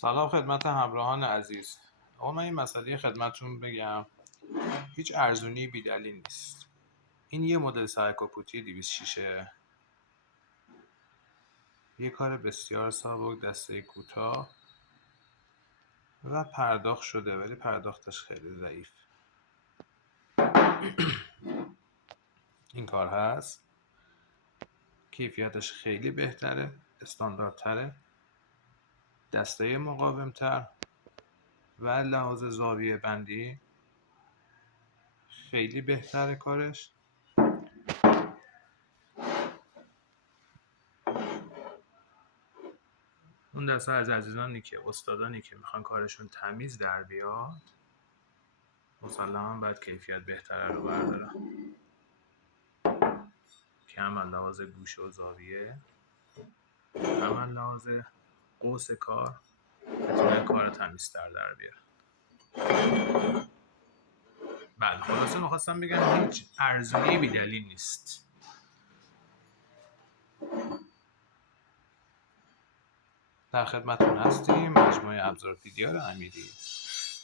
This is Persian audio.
سلام خدمت همراهان عزیز. آقا من این مسئله خدمتتون بگم، هیچ ارزونی بیدلیل نیست. این یه مدل سرکوپوتی 206 یه کار بسیار سبک، دسته کوتاه و پرداخت شده، ولی پرداختش خیلی ضعیف. این کار هست، کیفیتش خیلی بهتره، استانداردتره، دسته مقاومتر و لحاظ زاویه بندی خیلی بهتره کارش. اون دسته از عزیزانی که استادانی که میخوان کارشون تمیز در بیاد، مسلما باید کیفیت بهتره رو بردارن که هم لحاظ گوشه و زاویه، هم لحاظ قوس کار بتونه کار تمیزتر در بیاره. بله، خلاصه میخواستم بگم هیچ ارزونی بیدلیل نیست. در خدمتتون هستیم، مجموعه ابزار PDR امیری.